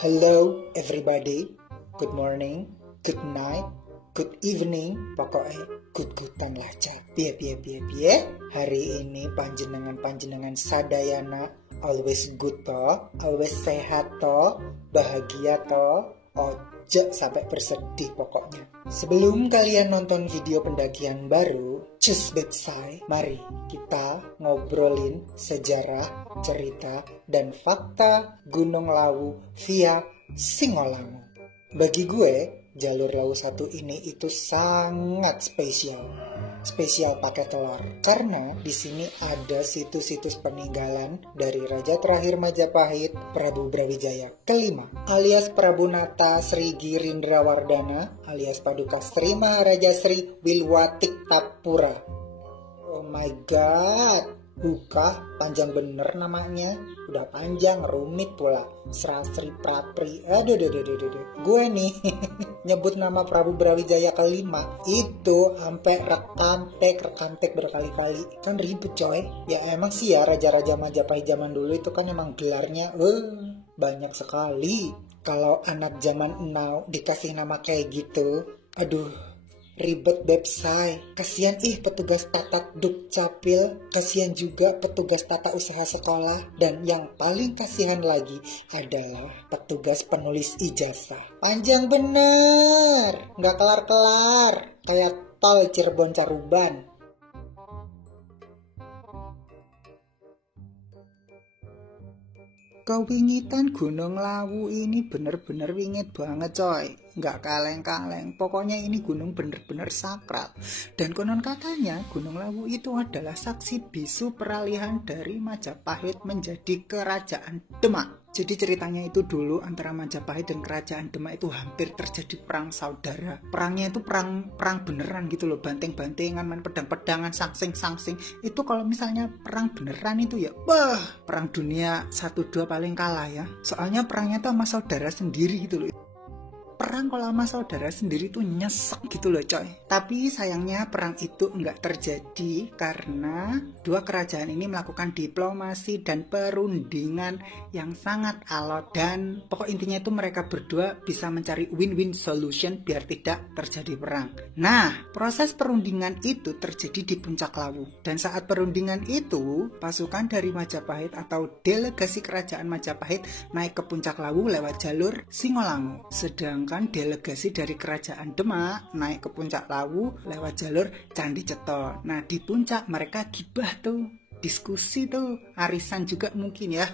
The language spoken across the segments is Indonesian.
Hello everybody, good morning, good night, good evening, pokoknya good-goodan lah cak. Piye. Hari ini panjenengan sadayana always good to, always sehat to, bahagia to, ojo sampai bersedih pokoknya. Sebelum kalian nonton video pendakian baru, just bedside, mari kita ngobrolin sejarah, cerita, dan fakta Gunung Lawu via Singolango. Bagi gue, jalur Lawu 1 ini itu sangat spesial. Spesial pakai telur. Karena di sini ada situs-situs peninggalan dari Raja terakhir Majapahit, Prabu Brawijaya kelima, alias Prabu Nata Sri Girindrawardana, alias Paduka Sri Maharaja Sri Wilwatik Tapura. Oh my god, buka panjang bener namanya, udah panjang rumit pula. Srasri Prapri, aduh. Gue nih nyebut nama Prabu Brawijaya kelima itu sampai rekam tek berkali-kali, kan ribet coy. Ya emang sih ya, raja-raja Majapahit zaman dulu itu kan emang gelarnya banyak sekali. Kalau anak zaman now dikasih nama kayak gitu, aduh, ribet website. Kasihan petugas tata dukcapil, kasihan juga petugas tata usaha sekolah, dan yang paling kasihan lagi adalah petugas penulis ijazah. Panjang bener, nggak kelar-kelar, kayak tol Cirebon Caruban. Kewingitan Gunung Lawu ini bener-bener wingit banget coy. Nggak kaleng-kaleng. Pokoknya ini gunung bener-bener sakral. Dan konon katanya Gunung Lawu itu adalah saksi bisu peralihan dari Majapahit menjadi Kerajaan Demak. Jadi ceritanya itu dulu antara Majapahit dan Kerajaan Demak itu hampir terjadi perang saudara. Perangnya itu perang beneran gitu loh, banteng-bantengan, main pedang-pedangan, sangsing-sangsing. Itu kalau misalnya perang beneran itu ya, perang dunia 1-2 paling kalah ya. Soalnya perangnya tuh sama saudara sendiri gitu loh. Perang kalau sama saudara sendiri tuh nyesek gitu loh coy. Tapi sayangnya perang itu enggak terjadi karena dua kerajaan ini melakukan diplomasi dan perundingan yang sangat alot. Dan pokok intinya itu mereka berdua bisa mencari win-win solution biar tidak terjadi perang. Nah, proses perundingan itu terjadi di Puncak Lawu. Dan saat perundingan itu, pasukan dari Majapahit atau delegasi kerajaan Majapahit naik ke Puncak Lawu lewat jalur Singolango. Sedangkan delegasi dari Kerajaan Demak naik ke Puncak Lawu lewat jalur Candi Ceto. Nah, di puncak mereka gibah tuh, diskusi tuh, arisan juga mungkin ya.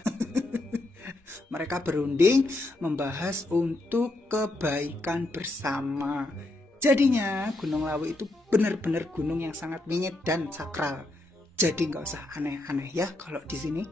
Mereka berunding membahas untuk kebaikan bersama. Jadinya Gunung Lawu itu benar-benar gunung yang sangat wingit dan sakral. Jadi nggak usah aneh-aneh ya kalau di sini.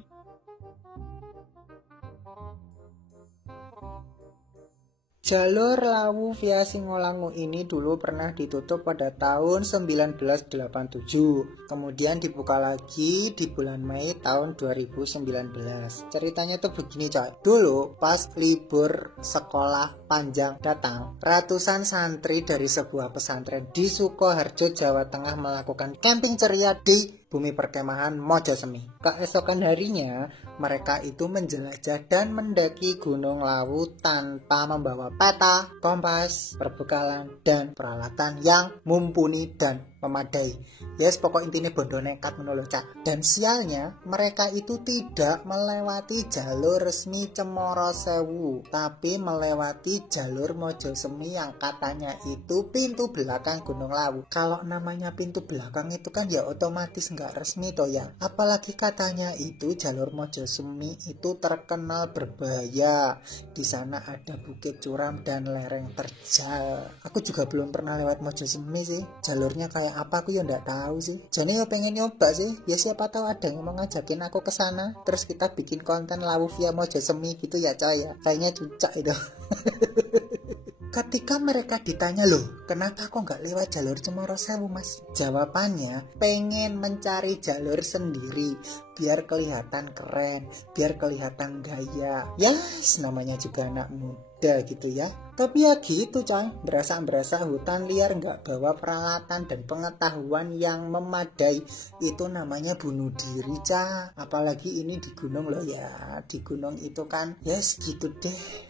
Jalur Lawu via Singolango ini dulu pernah ditutup pada tahun 1987. Kemudian dibuka lagi di bulan Mei tahun 2019. Ceritanya tuh begini coy. Dulu pas libur sekolah panjang datang, ratusan santri dari sebuah pesantren di Sukoharjo, Jawa Tengah melakukan camping ceria di bumi perkemahan Mojosemi. Keesokan harinya, mereka itu menjelajah dan mendaki Gunung Lawu tanpa membawa peta, kompas, perbekalan, dan peralatan yang mumpuni dan memadai. Yes, pokok intinya bondo nekat menurut Cak. Dan sialnya, mereka itu tidak melewati jalur resmi Cemoro Sewu, tapi melewati jalur Mojosemi yang katanya itu pintu belakang Gunung Lawu. Kalau namanya pintu belakang itu kan ya otomatis nggak resmi toh ya. Apalagi katanya itu jalur Mojosemi itu terkenal berbahaya. Di sana ada bukit curam dan lereng terjal. Aku juga belum pernah lewat Mojosemi sih. Jalurnya kayak apa aku ya nggak tahu sih. Jadi ya pengen nyoba sih. Ya siapa tahu ada yang mau ngajakin aku ke sana. Terus kita bikin konten Lawu via Mojosemi gitu ya coy ya. Kayaknya cucak itu. Ketika mereka ditanya, loh kenapa kok nggak lewat jalur Cemoro Sewu mas? Jawabannya, pengen mencari jalur sendiri biar kelihatan keren, biar kelihatan gaya. Yes, namanya juga anak muda. ada gitu ya. Tapi ya gitu coy, berasa hutan liar nggak bawa peralatan dan pengetahuan yang memadai itu namanya bunuh diri Ca. Apalagi ini di gunung loh ya, di gunung itu kan yes gitu deh.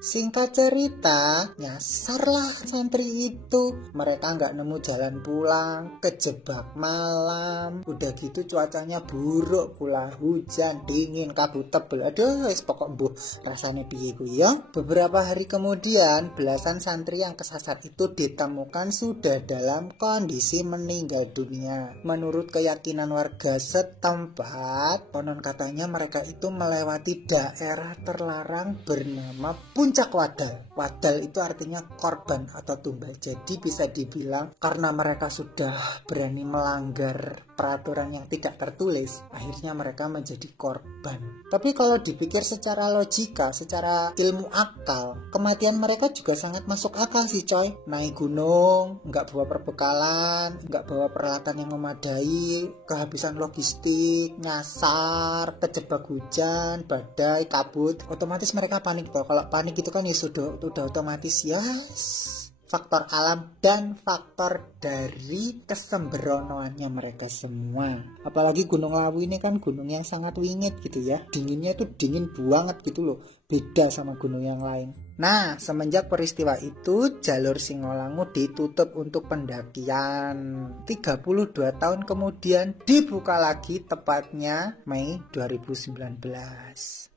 Singkat cerita, nyasarlah santri itu. Mereka nggak nemu jalan pulang, kejebak malam. Udah gitu cuacanya buruk pula, hujan, dingin, kabut tebel. Aduh, pokok mbuh rasanya piye ku ya. Beberapa hari kemudian, belasan santri yang kesasar itu ditemukan sudah dalam kondisi meninggal dunia. Menurut keyakinan warga setempat, konon katanya mereka itu melewati daerah terlarang bernama Puncak Wadal. Wadal itu artinya korban atau tumbal. Jadi bisa dibilang karena mereka sudah berani melanggar peraturan yang tidak tertulis, akhirnya mereka menjadi korban. Tapi kalau dipikir secara logika, secara ilmu akal, kematian mereka juga sangat masuk akal sih coy. Naik gunung, nggak bawa perbekalan, nggak bawa peralatan yang memadai, kehabisan logistik, nyasar, kejebak hujan, badai, kabut, otomatis mereka panik toh. Kalau panik itu kan ya sudah otomatis ya faktor alam dan faktor dari kesembronoannya mereka semua. Apalagi Gunung Lawu ini kan gunung yang sangat wingit gitu ya. Dinginnya tuh dingin banget gitu loh. Beda sama gunung yang lain. Nah, semenjak peristiwa itu jalur Singolangu ditutup untuk pendakian. 32 tahun kemudian dibuka lagi, tepatnya Mei 2019.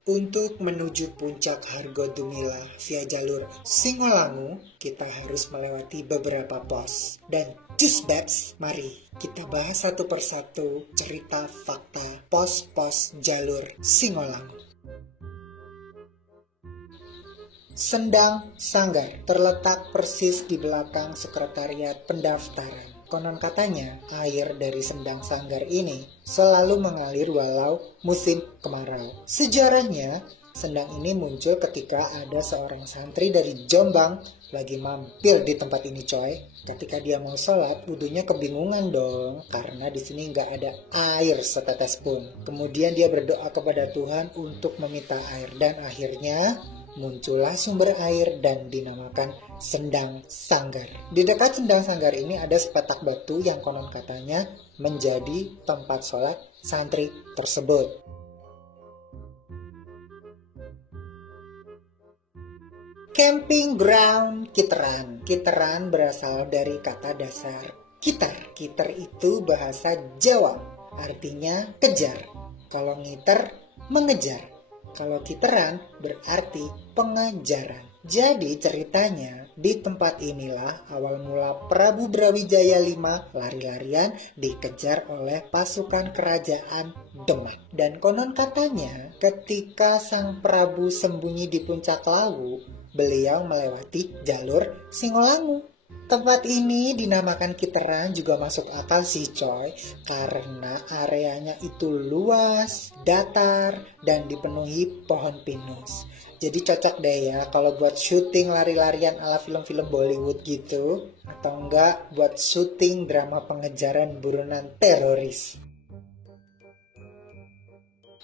Untuk menuju puncak Hargodumila via jalur Singolangu, kita harus melewati beberapa pos. Dan cus babs, mari kita bahas satu persatu cerita fakta pos-pos jalur Singolangu. Sendang Sanggar terletak persis di belakang sekretariat pendaftaran. Konon katanya, air dari Sendang Sanggar ini selalu mengalir walau musim kemarau. Sejarahnya, sendang ini muncul ketika ada seorang santri dari Jombang lagi mampir di tempat ini coy. Ketika dia mau sholat, wudhunya kebingungan dong, karena di sini nggak ada air setetes pun. Kemudian dia berdoa kepada Tuhan untuk meminta air, dan akhirnya muncullah sumber air dan dinamakan Sendang Sanggar. Di dekat Sendang Sanggar ini ada sepetak batu yang konon katanya menjadi tempat sholat santri tersebut. Camping ground Kiteran. Kiteran berasal dari kata dasar kitar. Kitar itu bahasa Jawa, artinya kejar. Kalau ngiter, mengejar. Kalau kiteran berarti pengejaran. Jadi ceritanya di tempat inilah awal mula Prabu Brawijaya V lari-larian dikejar oleh pasukan kerajaan Demak. Dan konon katanya ketika sang Prabu sembunyi di puncak Lawu, beliau melewati jalur Singolangu. Tempat ini dinamakan Kiteran juga masuk akal sih coy, karena areanya itu luas, datar, dan dipenuhi pohon pinus. Jadi cocok deh ya kalau buat syuting lari-larian ala film-film Bollywood gitu, atau enggak buat syuting drama pengejaran buronan teroris.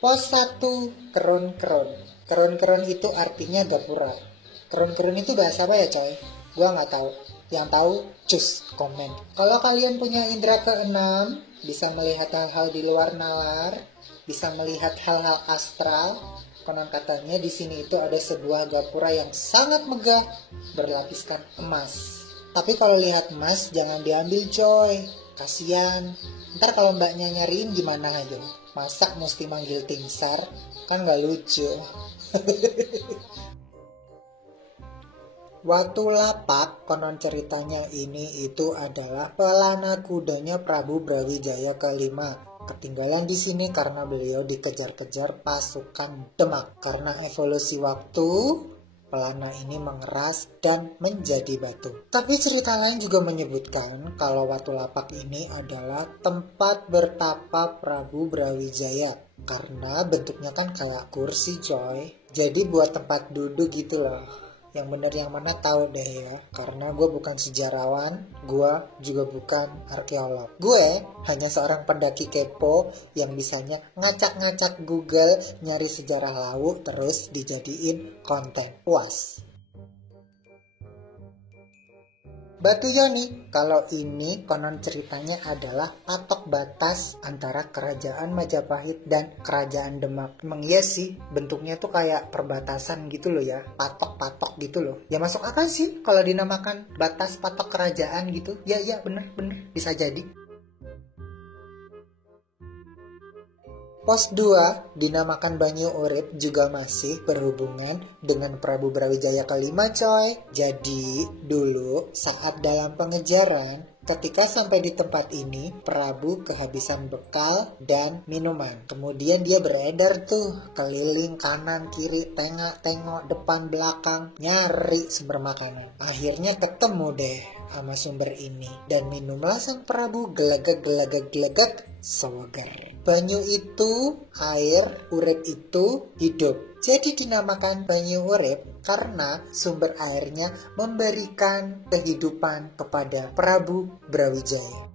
Pos 1, Keron-Keron. Keron-Keron itu artinya gapura. Keron-Keron itu bahasa apa ya coy? Gua nggak tahu. Yang tahu, cus komen. Kalau kalian punya indera keenam, bisa melihat hal-hal di luar nalar, bisa melihat hal-hal astral. Konon katanya di sini itu ada sebuah gapura yang sangat megah, berlapiskan emas. Tapi kalau lihat emas, jangan diambil coy. Kasian. Ntar kalau mbaknya nyariin gimana aja? Masa mesti manggil tim SAR? Kan nggak lucu. Watu Lapak, konon ceritanya ini itu adalah pelana kudanya Prabu Brawijaya ke-5. Ketinggalan di sini karena beliau dikejar-kejar pasukan Demak. Karena evolusi waktu, pelana ini mengeras dan menjadi batu. Tapi cerita lain juga menyebutkan kalau Watu Lapak ini adalah tempat bertapa Prabu Brawijaya. Karena bentuknya kan kayak kursi coy. Jadi buat tempat duduk gitu loh. Yang bener yang mana tahu deh ya. Karena gue bukan sejarawan, gue juga bukan arkeolog. Gue hanya seorang pendaki kepo yang bisanya ngacak-ngacak Google, nyari sejarah laut, terus dijadiin konten. Puas. Batu Yoni, kalau ini konon ceritanya adalah patok batas antara kerajaan Majapahit dan kerajaan Demak. Emang iya sih, bentuknya tuh kayak perbatasan gitu loh ya, patok-patok gitu loh. Ya masuk akal sih kalau dinamakan batas patok kerajaan gitu. Ya bener, bisa jadi. Pos 2 dinamakan Banyu Urip juga masih berhubungan dengan Prabu Brawijaya kelima coy. Jadi dulu saat dalam pengejaran, ketika sampai di tempat ini, Prabu kehabisan bekal dan minuman. Kemudian dia beredar tuh keliling kanan kiri, tengok depan belakang, nyari sumber makanan. Akhirnya ketemu deh sama sumber ini dan minumlah sang Prabu gelegek segar. Banyu itu air, urip itu hidup. Jadi dinamakan Banyu Urip karena sumber airnya memberikan kehidupan kepada Prabu Brawijaya.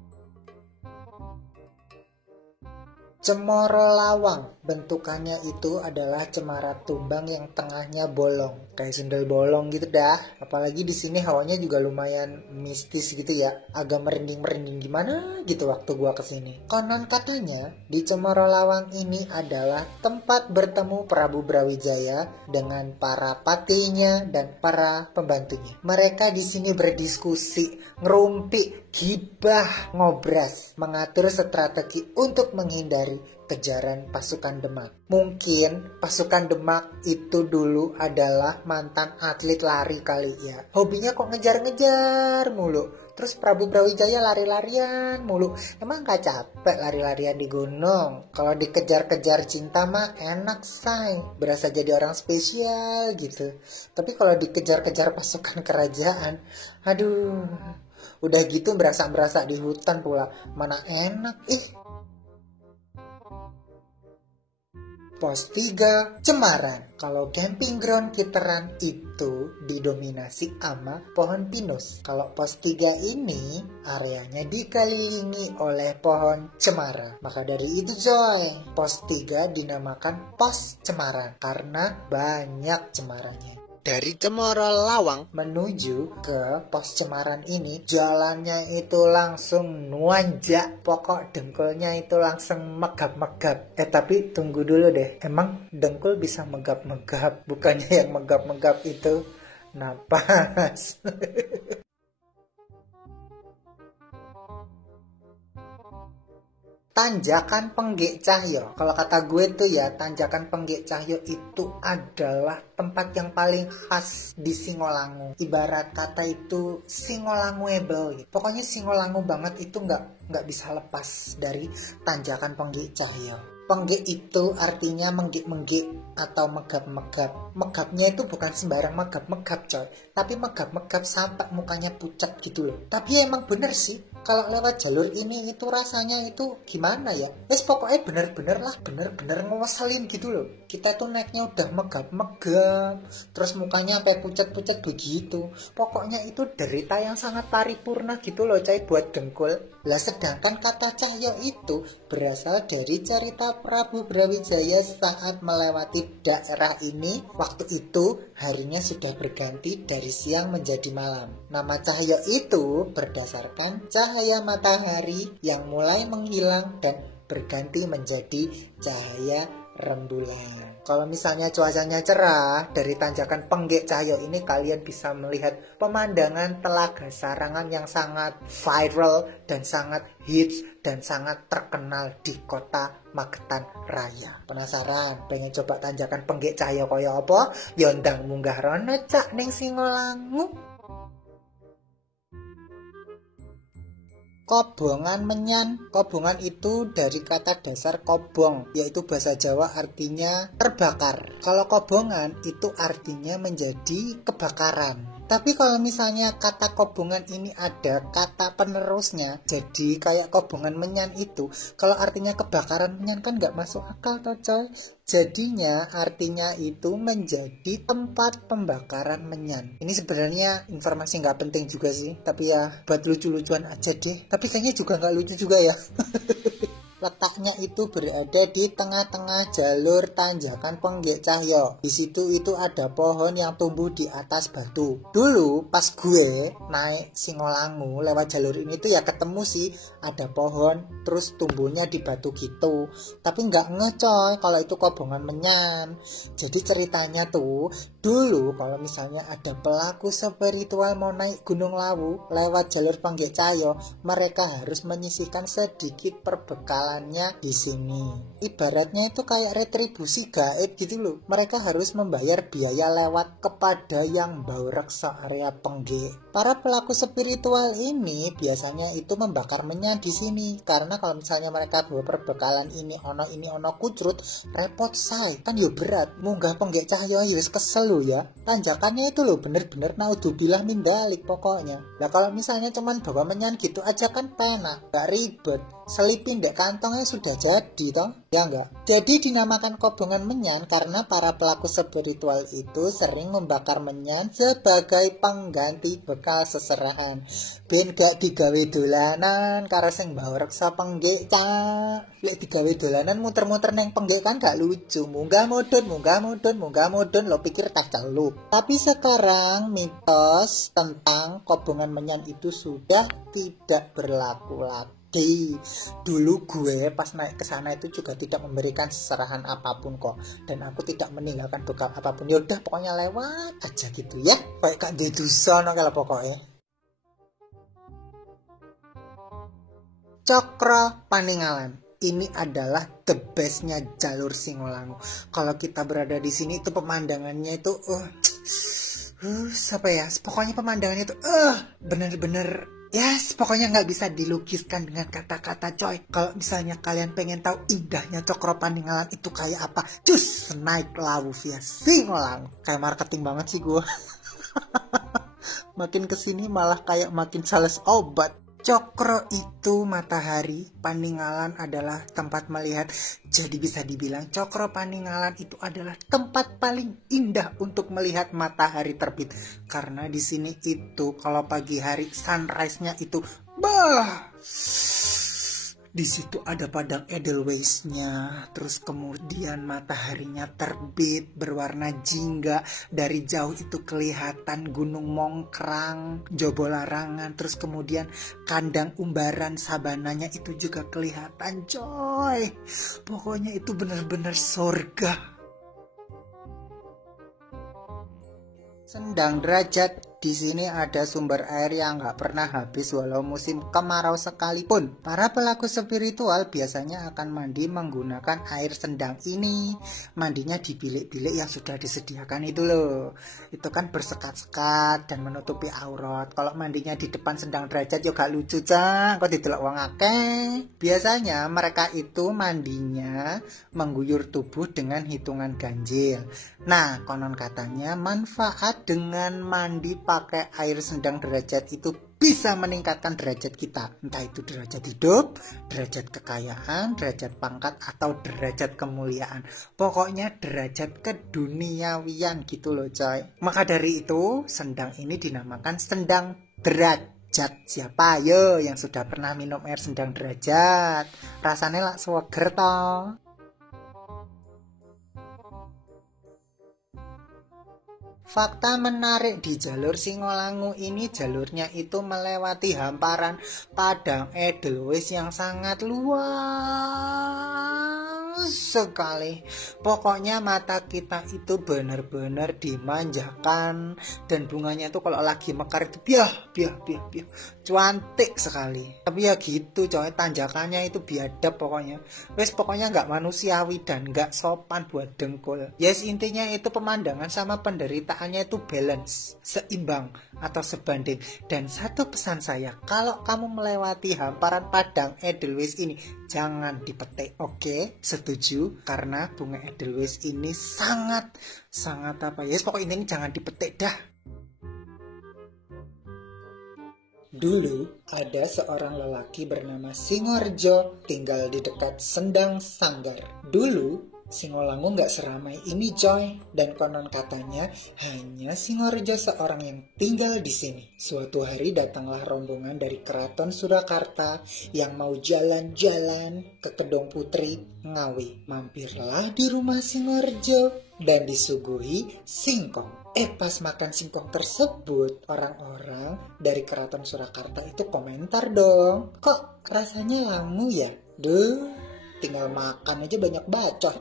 Cemoro Lawang, bentukannya itu adalah cemara tumbang yang tengahnya bolong, kayak sendal bolong gitu dah. Apalagi di sini hawanya juga lumayan mistis gitu ya, agak merinding gimana gitu waktu gua kesini. Konon katanya di Cemoro Lawang ini adalah tempat bertemu Prabu Brawijaya dengan para patinya dan para pembantunya. Mereka di sini berdiskusi, ngerumpi, gibah, ngobras, mengatur strategi untuk menghindari kejaran pasukan Demak. Mungkin pasukan Demak itu dulu adalah mantan atlet lari kali ya. Hobinya kok ngejar-ngejar mulu. Terus Prabu Brawijaya lari-larian mulu. Emang gak capek lari-larian di gunung? Kalau dikejar-kejar cinta mah enak say. Berasa jadi orang spesial gitu. Tapi kalau dikejar-kejar pasukan kerajaan, aduh, udah gitu berasa-berasa di hutan pula. Mana enak Pos 3 Cemaran. Kalau camping ground Kiteran itu didominasi sama pohon pinus. Kalau pos 3 ini areanya dikelilingi oleh pohon cemara. Maka dari itu coy, pos 3 dinamakan pos cemaran karena banyak cemaranya. Dari Cemoro Lawang menuju ke pos cemaran ini, jalannya itu langsung nuanjak. Pokok dengkulnya itu langsung megap-megap. Tapi tunggu dulu deh, emang dengkul bisa megap-megap? Bukannya yang megap-megap itu napas. Tanjakan Penggik Cahyo. Kalau kata gue tuh ya, Tanjakan Penggik Cahyo itu adalah tempat yang paling khas di Singolangu. Ibarat kata itu Singolanguable gitu. Pokoknya Singolangu banget, itu nggak bisa lepas dari Tanjakan Penggik Cahyo. Penggik itu artinya menggik-menggik atau megap-megap. Megapnya itu bukan sembarang megap-megap coy, tapi megap-megap sampai mukanya pucat gitu loh. Tapi emang bener sih, kalau lewat jalur ini itu rasanya itu gimana ya? Wes pokoknya bener-bener ngeweselin gitu loh. Kita tuh naiknya udah megap-megap, terus mukanya sampai pucat-pucat begitu. Pokoknya itu derita yang sangat paripurna gitu loh coy buat dengkul. Lah sedangkan kata Cahyo itu berasal dari cerita Prabu Brawijaya saat melewati daerah ini. Waktu itu harinya sudah berganti dari siang menjadi malam. Nama Cahyo itu berdasarkan cahaya matahari yang mulai menghilang dan berganti menjadi cahaya rembulan. Kalau misalnya cuacanya cerah, dari Tanjakan Penggik Cahyo ini kalian bisa melihat pemandangan Telaga Sarangan yang sangat viral dan sangat hits dan sangat terkenal di kota Magetan Raya. Penasaran? Pengen coba Tanjakan Penggik Cahyo kaya apa? Yondang munggah rono cak ning Singolangu. Kobongan Menyan. Kobongan itu dari kata dasar kobong, yaitu bahasa Jawa artinya terbakar. Kalau kobongan itu artinya menjadi kebakaran. Tapi kalau misalnya kata kobongan ini ada kata penerusnya, jadi kayak kobongan menyan itu, kalau artinya kebakaran menyan kan nggak masuk akal toh coy. Jadinya artinya itu menjadi tempat pembakaran menyan. Ini sebenarnya informasi nggak penting juga sih, tapi ya buat lucu-lucuan aja deh. Tapi kayaknya juga nggak lucu juga ya. Letaknya itu berada di tengah-tengah jalur tanjakan Penggek Cahyo. Di situ itu ada pohon yang tumbuh di atas batu. Dulu pas gue naik Singolangu lewat jalur ini tuh ya ketemu sih ada pohon terus tumbuhnya di batu gitu. Tapi nggak ngecoy kalau itu kobongan menyan. Jadi ceritanya tuh dulu kalau misalnya ada pelaku spiritual mau naik Gunung Lawu lewat jalur Penggek Cahyo, mereka harus menyisihkan sedikit perbekalan di sini. Ibaratnya itu kayak retribusi gaib gitu loh. Mereka harus membayar biaya lewat kepada yang bau reksa area Penggek. Para pelaku spiritual ini biasanya itu membakar menyan di sini karena kalau misalnya mereka bawa perbekalan ini ono kucrut, repot say. Kan yo berat. Munggah Penggek Cahyo ya kesel lo ya. Tanjakannya itu loh bener-bener naudzubillah min dalik pokoknya. Nah kalau misalnya cuman bawa menyan gitu aja kan penak, gak ribet. Selipin dek kantongnya sudah jadi toh, ya enggak? Jadi dinamakan kobongan menyan karena para pelaku spiritual itu sering membakar menyan sebagai pengganti bekal seserahan. Ben gak digawe dolanan karo sing bau reksa Penggek cak. Lek digawe dolanan muter-muter neng Penggek kan gak lucu. Munggah mudun lo pikir tak celu. Tapi sekarang mitos tentang kobongan menyan itu sudah tidak berlaku lagi. Dulu gue pas naik ke sana itu juga tidak memberikan seserahan apapun kok, dan aku tidak meninggalkan bekal apapun. Yaudah pokoknya lewat aja gitu ya, kayak gak gitu sono kalau pokoknya. Cokro Paninggalan ini adalah the bestnya jalur Singolangu. Kalau kita berada di sini itu pemandangannya itu apa ya? Pokoknya pemandangannya itu bener-bener yes, pokoknya nggak bisa dilukiskan dengan kata-kata coy. Kalau misalnya kalian pengen tahu indahnya Cokro Paninggalan itu kayak apa, cus naik Lawu via Singolangu. Kayak marketing banget sih gue. Makin kesini malah kayak makin sales obat. Cokro itu matahari, Paninggalan adalah tempat melihat. Jadi bisa dibilang Cokro Paninggalan itu adalah tempat paling indah untuk melihat matahari terbit. Karena di sini itu kalau pagi hari sunrise-nya itu di situ ada padang Edelweissnya, terus kemudian mataharinya terbit berwarna jingga, dari jauh itu kelihatan Gunung Mongkrang, Jobolarangan, terus kemudian kandang umbaran sabananya itu juga kelihatan coy. Pokoknya itu benar-benar surga. Sendang Derajat, di sini ada sumber air yang nggak pernah habis walau musim kemarau sekalipun. Para pelaku spiritual biasanya akan mandi menggunakan air sendang ini. Mandinya di bilik-bilik yang sudah disediakan itu loh. Itu kan bersekat-sekat dan menutupi aurat. Kalau mandinya di depan Sendang Derajat ya gak lucu cang, kok didelok wong akeh. Biasanya mereka itu mandinya mengguyur tubuh dengan hitungan ganjil. Nah, konon katanya manfaat dengan mandi pakai air Sendang Derajat itu bisa meningkatkan derajat kita. Entah itu derajat hidup, derajat kekayaan, derajat pangkat, atau derajat kemuliaan. Pokoknya derajat keduniawian gitu loh coy. Maka dari itu, sendang ini dinamakan Sendang Derajat. Siapa yo yang sudah pernah minum air Sendang Derajat? Rasanya lah seger toh. Fakta menarik di jalur Singolangu ini, jalurnya itu melewati hamparan padang Edelweiss yang sangat luas sekali. Pokoknya mata kita itu benar-benar dimanjakan, dan bunganya itu kalau lagi mekar itu biah cantik sekali. Tapi ya gitu coy, tanjakannya itu biadab pokoknya. Pokoknya nggak manusiawi dan nggak sopan buat dengkul. Yes, intinya itu pemandangan sama penderitaannya itu balance, seimbang atau sebanding. Dan satu pesan saya, kalau kamu melewati hamparan padang Edelweiss ini, jangan dipetik, oke? Setuju? Karena bunga Edelweiss ini sangat apa ya? Pokoknya ini jangan dipetik dah. Dulu ada seorang lelaki bernama Singorjo tinggal di dekat Sendang Sanggar. Dulu Singolangu nggak seramai ini coy, dan konon katanya hanya Singorjo seorang yang tinggal di sini. Suatu hari datanglah rombongan dari Keraton Surakarta yang mau jalan-jalan ke Kedong Putri Ngawi. Mampirlah di rumah Singorjo dan disuguhi singkong. Pas makan singkong tersebut, orang-orang dari Keraton Surakarta itu komentar dong, kok rasanya langu ya? Tinggal makan aja banyak bacot.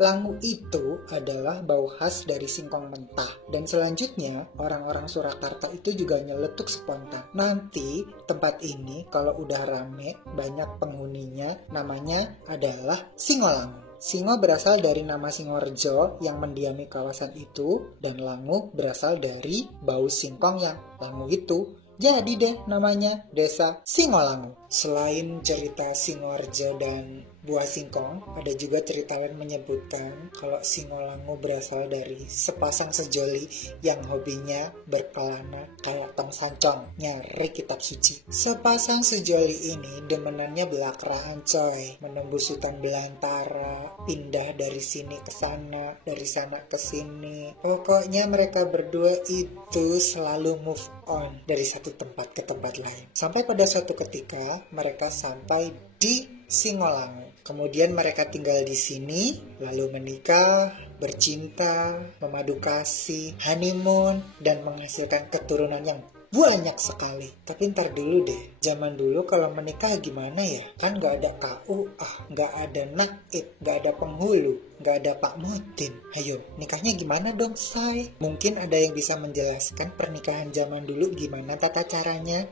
Langu itu adalah bau khas dari singkong mentah. Dan selanjutnya orang-orang Surakarta itu juga nyeletuk spontan. Nanti tempat ini kalau udah rame banyak penghuninya, namanya adalah Singolangu. Singo berasal dari nama Singorjo yang mendiami kawasan itu, dan langu berasal dari bau singkong yang langu itu. Jadi deh namanya Desa Singolangu. Selain cerita Singorjo dan buah singkong, ada juga cerita lain menyebutkan kalau Singolangu berasal dari sepasang sejoli yang hobinya berkelana kayak tong sancong, nyari kitab suci. Sepasang sejoli ini demenannya belakraan coy, menembus hutan belantara, pindah dari sini ke sana, dari sana ke sini. Pokoknya mereka berdua itu selalu move on dari satu tempat ke tempat lain. Sampai pada suatu ketika mereka sampai di Singolangu. Kemudian mereka tinggal di sini, lalu menikah, bercinta, memadu kasih, honeymoon, dan menghasilkan keturunan yang banyak sekali. Tapi ntar dulu deh, zaman dulu kalau menikah gimana ya? Kan gak ada KUA, gak ada naib, gak ada penghulu, gak ada Pak Mutin. Ayo, nikahnya gimana dong, say? Mungkin ada yang bisa menjelaskan pernikahan zaman dulu gimana tata caranya?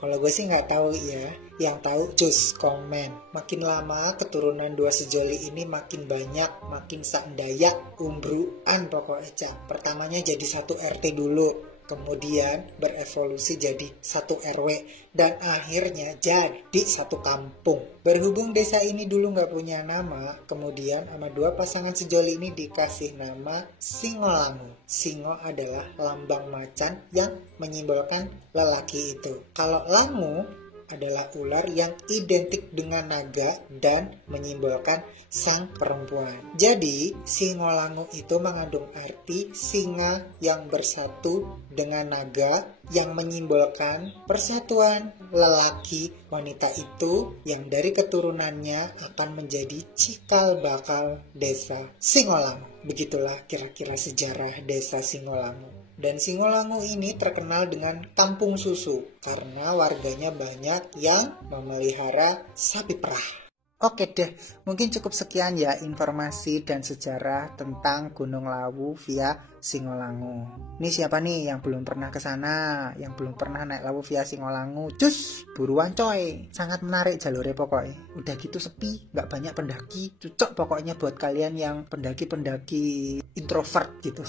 Kalau gue sih nggak tahu ya. Yang tahu cus komen. Makin lama keturunan dua sejoli ini makin banyak, makin sakdayak, umbruan pokoknya. Pertamanya jadi satu RT dulu, kemudian berevolusi jadi satu RW, dan akhirnya jadi satu kampung. Berhubung desa ini dulu nggak punya nama, kemudian sama dua pasangan sejoli ini dikasih nama Singolangu. Singo adalah lambang macan yang menyimbolkan lelaki itu. Kalau langu adalah ular yang identik dengan naga dan menyimbolkan sang perempuan. Jadi, Singolangu itu mengandung arti singa yang bersatu dengan naga yang menyimbolkan persatuan lelaki wanita itu yang dari keturunannya akan menjadi cikal bakal desa Singolangu. Begitulah kira-kira sejarah desa Singolangu. Dan Singolangu ini terkenal dengan kampung susu karena warganya banyak yang memelihara sapi perah. Oke deh, mungkin cukup sekian ya informasi dan sejarah tentang Gunung Lawu via Singolangu. Ini siapa nih yang belum pernah ke sana, yang belum pernah naik Lawu via Singolangu? Cus, buruan coy. Sangat menarik jalurnya pokoknya. Udah gitu sepi, nggak banyak pendaki. Cocok pokoknya buat kalian yang pendaki-pendaki introvert gitu.